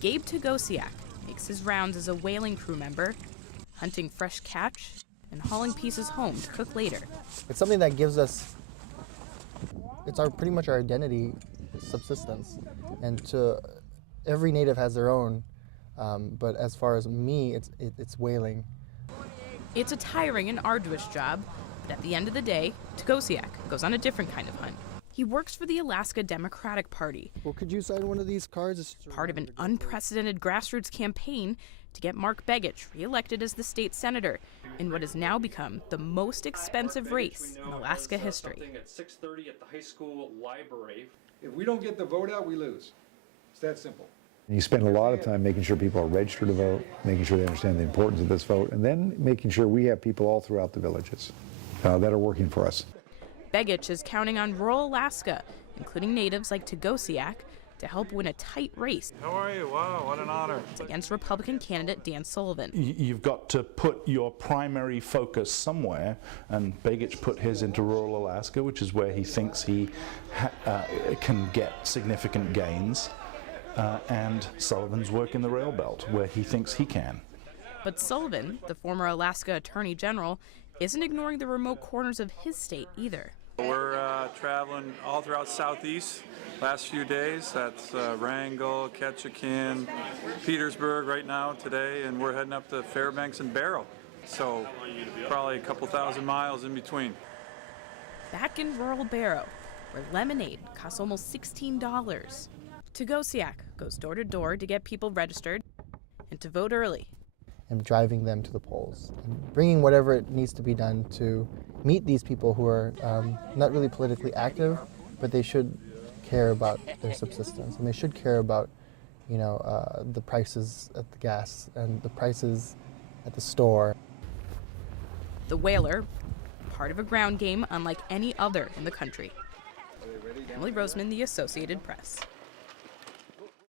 Gabe Tegoseak makes his rounds as a whaling crew member, hunting fresh catch and hauling pieces home to cook later. It's something that gives us, pretty much our identity, subsistence. And every native has their own, but as far as me, it's whaling. It's a tiring and arduous job, but at the end of the day, Tegoseak goes on a different kind of hunt. He works for the Alaska Democratic Party. Well, could you sign one of these cards? Part of an unprecedented grassroots campaign to get Mark Begich reelected as the state senator in what has now become the most expensive race in Alaska history. At 6:30 at the high school library. If we don't get the vote out, we lose. It's that simple. You spend a lot of time making sure people are registered to vote, making sure they understand the importance of this vote, and then making sure we have people all throughout the villages that are working for us. Begich is counting on rural Alaska, including natives like Tegoseak, to help win a tight race. How are you? Wow, what an honor. Against Republican candidate Dan Sullivan. You've got to put your primary focus somewhere, and Begich put his into rural Alaska, which is where he thinks he can get significant gains, and Sullivan's work in the rail belt, where he thinks he can. But Sullivan, the former Alaska Attorney General, isn't ignoring the remote corners of his state either. We're traveling all throughout Southeast last few days. That's Wrangell, Ketchikan, Petersburg right now today, and we're heading up to Fairbanks and Barrow. So probably a couple thousand miles in between. Back in rural Barrow, where lemonade costs almost $16. Tegoseak goes door to door to get people registered and to vote early. And driving them to the polls, and bringing whatever it needs to be done to meet these people who are not really politically active, but they should care about their subsistence, and they should care about, the prices at the gas and the prices at the store. The whaler, part of a ground game unlike any other in the country. Emily Roseman, The Associated Press.